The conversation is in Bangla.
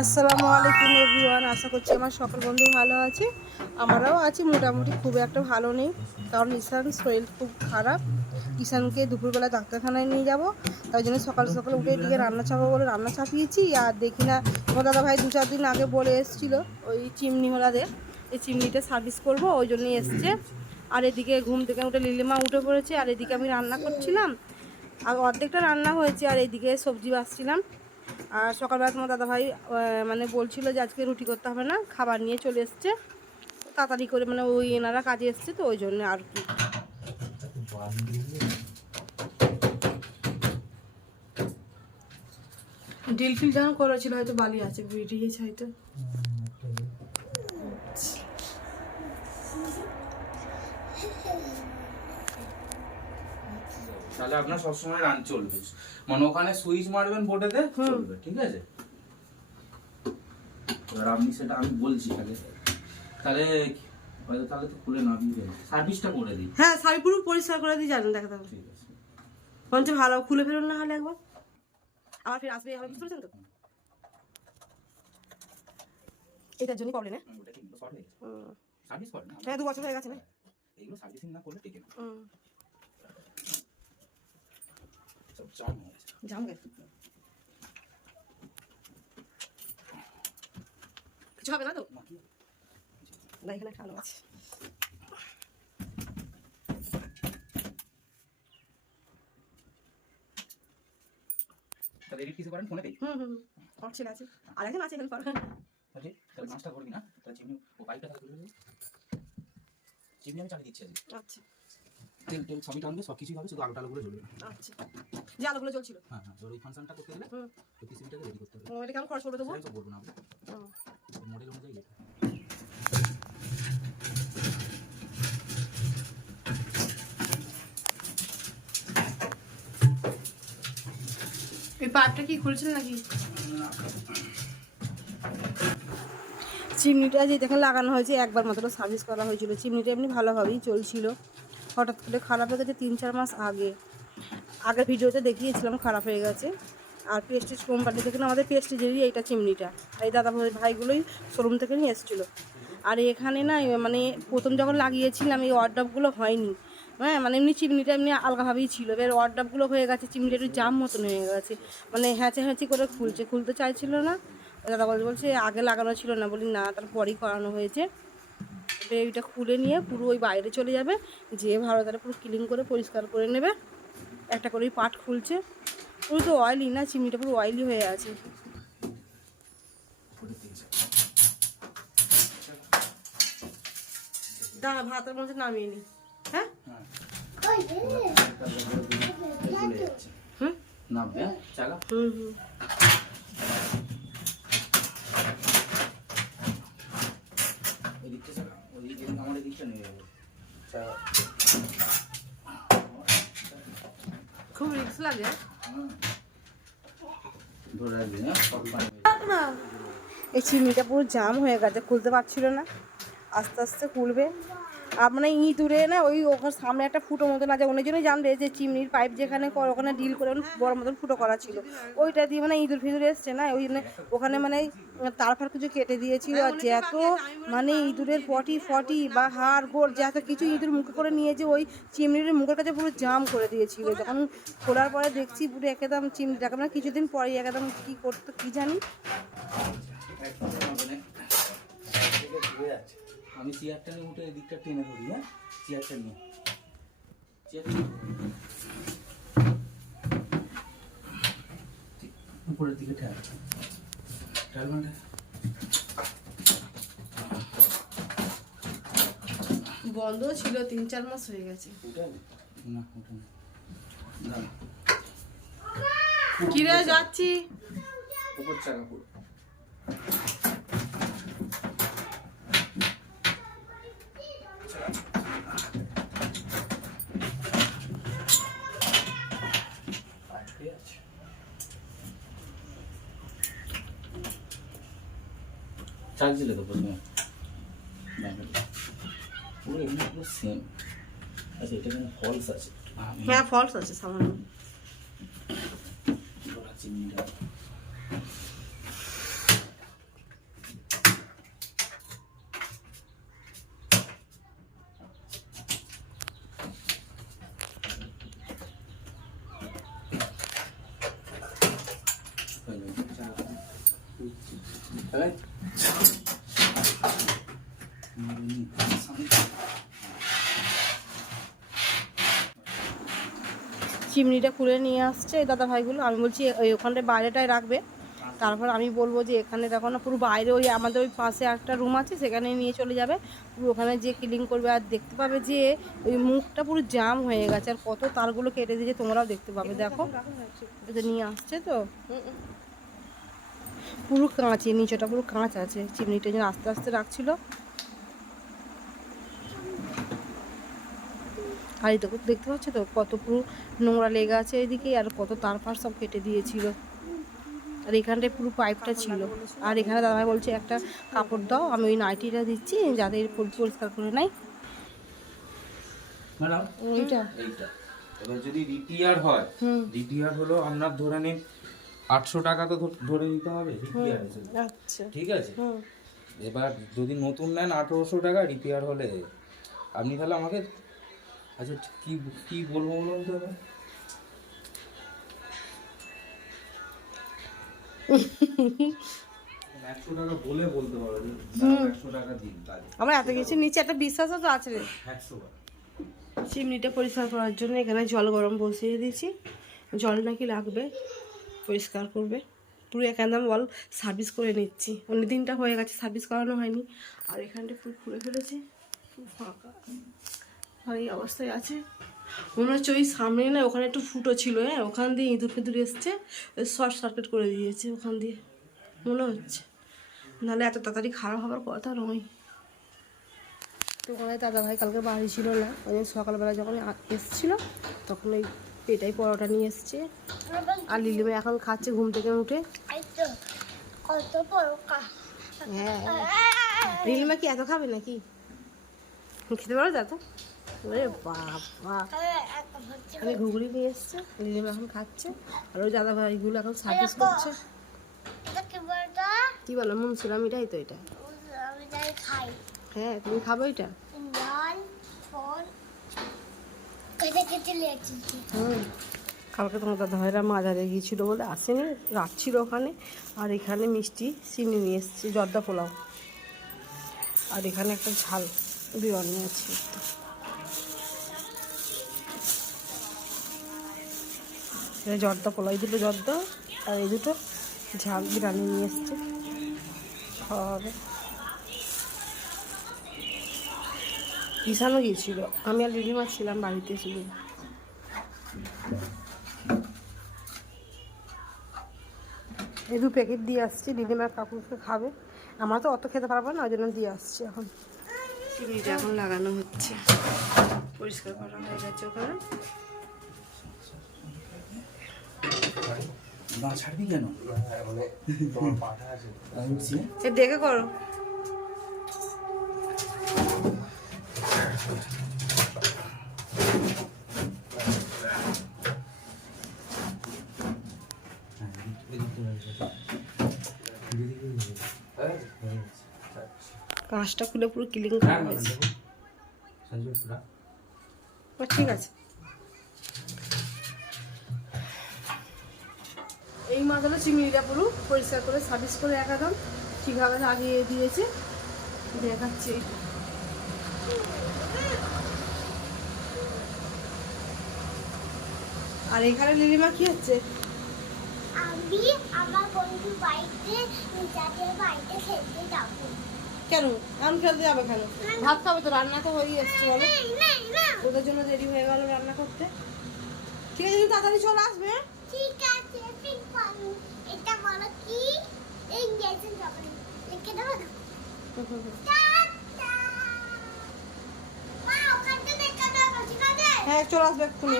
আসসালামু আলাইকুম এভরিওয়ান, আশা করছি আমার সকল বন্ধু ভালো আছে। আমরাও আছি, মোটামুটি খুব একটা ভালো নেই। কারণ ঈশান শরীর খুব খারাপ। ঈশানকে দুপুরবেলা ডাক্তারখানায় নিয়ে যাব। তাই জন্য সকাল সকাল উঠে এদিকে রান্না চাপাবো বলে রান্না চাপিয়েছি। আর দেখি না তোমার দাদা ভাই দু চার দিন আগে বলে এসেছিল ওই চিমনিওয়ালাদের এই চিমনিটা সার্ভিস করব, ওই জন্যই এসছে। আর এদিকে ঘুম থেকে উঠে লিলিমা উঠে পড়েছে, আর এদিকে আমি রান্না করছিলাম। আর অর্ধেকটা রান্না হয়েছে, আর এইদিকে সবজি বাছছিলাম আর সকালবেলা তোমার দাদাভাই ভাই মানে বলছিল যে আজকে রুটি করতে হবে না, খাবার নিয়ে চলে এসছে। তাড়াতাড়ি করে মানে ওই এনারা কাজে এসছে তো, ওই জন্য আর কি। ডিল ফিল করা করেছিল হয়তো বালি আছে, বেরিয়েছে হয়তো। তাহলে আপনার সবসময় রান চলবে। মানে ওখানে সুইচ মারবেন বোর্ডেতে চলবে ঠিক আছে? এবার আপনি সেটা আমি বলছি তাহলে। তাহলে হয়তো তাহলে তো খুলে নামিয়ে দেবেন সার্ভিসটা করে দিই হ্যাঁ শাড়ি পুরো পরিষ্কার করে দিয়ে জানেন দেখা যাবে ঠিক আছে। বলছে ভালো খুলে ফেলুন না হলে একবার। আবার ফির আসবে হবে বুঝতে পারছেন তো? এটার জন্য প্রবলেম হয়ে? হ্যাঁ দু বছর হয়ে গেছে না? এইগুলো সার্ভিসিং না করলে টিকে না। জাম গেছে জাম গেছে কিছু হবে না তো না এখানে একটা আলো আছে তাহলে এডিট কিছু করেন ফোনেতেই হুম হুম। কট ছিল আছে আর একজন আছে এখানে কর তাহলে তাহলে কাজটা করবি না? তাহলে চিমনি ও পাইপটা তাহলে চিমনি আমি চালিয়ে দিচ্ছি আজকে। আচ্ছা। তেল টেল সবই টানবে সব কিছুই হবে শুধু আলোটা আলো করে জ্বলবে। আচ্ছা। যে আলোগুলো জ্বলছিল? হ্যাঁ হ্যাঁ ওই ফাংশনটা করতে গেলে ওই পিসিবিটাকে রেডি করতে হবে। ও, এটা কেমন খরচ করবে দেবো সেটাই তো বলব না মডেল অনুযায়ী এটা। এই পাইপটা কি খুলছিল নাকি? চিমনিটা যে দেখেন লাগানো হয়েছে একবার মাত্র সার্ভিস করা হয়েছিল। চিমনিটা এমনি ভালোভাবেই চলছিল। হঠাৎ করে খারাপ হয়ে গেছে তিন চার মাস আগে। আগে ভিডিওতে দেখিয়েছিলাম খারাপ হয়ে গেছে। আর পেস্টেজ কোম্পানি থেকে আমাদের পেস্টেজেরই এইটা চিমনিটা। এই দাদা ভাই, ভাইগুলোই শোরুম থেকে নিয়ে এসেছিল। আর এখানে না মানে প্রথম যখন লাগিয়েছিলাম, এই ওয়ার্ডাপগুলো হয়নি। হ্যাঁ মানে এমনি চিমনিটা এমনি আলগাভাবেই ছিল। এবার ওয়ার্ডাপগুলো হয়ে গেছে, চিমনিটা একটু জাম মতন হয়ে গেছে। মানে হ্যাঁচে হ্যাঁচি করে খুলছে, খুলতে চাইছিল না। দাদা বলছে বলছে, আগে লাগানো ছিল না। বলি, না, তারপরেই করানো হয়েছে। এবার এইটা খুলে নিয়ে পুরো ওই বাইরে চলে যাবে। যে ভালো তারা পুরো ক্লিন করে পরিষ্কার করে নেবে। একটা করেই পাট খুলছে। পুরো তো অয়েলি না চিমনিটা পুরো অয়েলি হয়ে আছে। দাঁড়া ভাতের মধ্যে নামিয়ে নি। হ্যাঁ? হুম। হ্যাঁ চাকা হুম হুম ওই দিকটা চাকা ওই দিক আমার এই দিকটা নিয়ে যাব চাকা খুব রিক্স লাগে। হ্যাঁ। এই চিমনিটা পুরো জাম হয়ে গেছে খুলতে পারছিল না। আস্তে আস্তে খুলবে। মানে ইঁদুরে না, ওই ওখানে সামনে একটা ফুটো মতন আছে ওনার জন্যই জানবে যে চিমনির পাইপ যেখানে ওখানে ডিল করে বড় মতন ফুটো করা ছিল। ওইটা দিয়ে মানে ইঁদুর ফিঁদুর এসছে না, ওই জন্য ওখানে মানে তার ফার কিছু কেটে দিয়েছিল, আর যত মানে ইঁদুরের পটি ফটি বা হাড় গোড় যত কিছু ইঁদুর মুখে করে নিয়েছে ওই চিমনির মুখের কাছে পুরো জাম করে দিয়েছিল। যখন খোলার পরে দেখছি পুরো একদম চিমনিটাকে মানে কিছুদিন পরে একদম কী করতো কী জানি? আমি চেয়ারটা নিয়ে উঠে এদিকটা টেনে ধরি হ্যাঁ? চেয়ারটা নিয়ে। চেয়ারটা উপরের দিকে ঠেল। ঠেল মানে? বন্ধ ছিল তিন চার মাস হয়ে গেছে। না। কিরে যাচ্ছি। উপর চাকা পুরো sakit lah tu চিমনিটা খুলে নিয়ে আসছে দাদা ভাইগুলো আমি বলছি ওই ওখানটায় বাইরেটায় রাখবে। তারপর আমি বলব যে, এখানে দেখো না, পুরো বাইরে ওই আমাদের ওই পাশে একটা রুম আছে, সেখানে নিয়ে চলে যাবে। পুরো ওখানে যে ক্লিন করবে, আর দেখতে পাবে যে, ওই মুখটা পুরো জাম হয়ে গেছে, আর কত তারগুলো কেটে দিয়েছে, তোমরাও দেখতে পাবে, দেখো। এটা নিয়ে আসছে তো? পুরো কাঁচে, নিচেটা পুরো কাঁচ আছে, চিমনিটা যেন আস্তে আস্তে রাখছিল। আর এই দেখো দেখতে পাচ্ছ তো? কত পুরো নোংরা লেগে আছে এদিকে আর কত তার ফার সব কেটে দিয়েছিল। আর এখানটায় পুরো পাইপটা ছিল। আর এখানে দাদাভাই বলছে একটা কাপড় দাও আমি ওই নাইটিটা দিচ্ছি পরি- পরিষ্কার করে নাই এইটা। এবার যদি হয় হলো আপনার ধরে নিন আটশো টাকা তো ধরে নিতে হবে আচ্ছা। ঠিক আছে? এবার যদি নতুন নেন আঠেরোশো টাকা রিপেয়ার হলে আপনি তাহলে আমাকে আচ্ছা কি কি বলব বলুন তো পারো আমার এত কিছু নিচে একটা বিশ্বাসও তো আছে চিমনিটা পরিষ্কার করার জন্য এখানে জল গরম বসিয়ে দিয়েছি। জল নাকি লাগবে পরিষ্কার করবে। পুরো এখানে বল সার্ভিস করে নিচ্ছি। অন্য দিনটা হয়ে গেছে সার্ভিস করানো হয়নি। আর এখানটা ফুল খুলে ফেলেছি খুব ফাঁকা। আর এই অবস্থায় আছে। মনে হচ্ছে ওই সামনে না, ওখানে একটু ফুটো ছিল হ্যাঁ? ওখান দিয়ে ইঁদুর ফিঁদুর এসছে, ওই শর্ট সার্কিট করে দিয়েছে ওখান দিয়ে, মনে হচ্ছে। নাহলে এত তাড়াতাড়ি খারাপ হওয়ার কথা নয়। তো ওখানে দাদা ভাই কালকে বাড়ি ছিল না, ওই সকালবেলা যখন এসছিল, তখন ওই পেটাই পরোটা নিয়ে এসছে। আর লিলিমা এখন খাচ্ছে ঘুম থেকে উঠে। হ্যাঁ। লিলিমা কি এত খাবে নাকি? খেতে পারো ওরে বাবা। আমি ঘুগনি নিয়ে এসছে লিলিমা এখন খাচ্ছে আর ওই দাদা ভাইগুলো এখন সার্ভিস করছে। কি বলো মুনসুরাম এটাই তো এটা? হ্যাঁ তুমি খাব এটা? কালকে তোমার দাদা ভাইরা মাজারে গিয়েছিল বলে আসেনি রাখছিল ওখানে আর এখানে মিষ্টি চিনি নিয়ে এসেছি জর্দা পোলাও। আর এখানে একটা ঝাল বিরিয়ানি আছে। জর্দা এই দুটো জর্দা আর এই দুটো ঝাল বিরিয়ানি নিয়ে এসছে। খাওয়া হবে ঈশানও গিয়েছিল। আমি আর লিলিমা ছিলাম বাড়িতে ছিল এই দু প্যাকেট দিয়ে আসছি, দিদিমার কাকুকে খাবে। আমরা তো অত খেতে পারব না, ওই জন্য দিয়ে আসছি এখন। চিমনিটা এখন লাগানো হচ্ছে। পরিষ্কার করা হয়ে গেছে ওখানে। না ছাড়বি কেন এ দেখে করো হ্যাঁ। কাঁচটা খুলে পুরো ক্লিন হ্যাঁ, করা হয়েছে পুরা। ও, ঠিক আছে এই মাথাটা চিংড়িটা পুরো পরিষ্কার করে সার্ভিস করে একদম ঠিকভাবে লাগিয়ে দিয়েছে দেখাচ্ছি। আর এখানে লিলিমা কি হচ্ছে? আমি আমার বন্ধু বাড়িতে যাদের বাড়িতে খেলতে যাব। কেন? আম খেলতে যাবে কেন? ভাত খাবে তো রান্না তো হয়ে এসছে বলো। ওদের জন্য দেরি হয়ে গেল রান্না করতে। ঠিক আছে তাড়াতাড়ি চলে আসবে হ্যাঁ? ঠিক আছে ঠিক পাবো এটা বলো কি? ইংরেজি যখন লিখে দেবো না? হ্যাঁ চলে আসবে এক্ষুনি।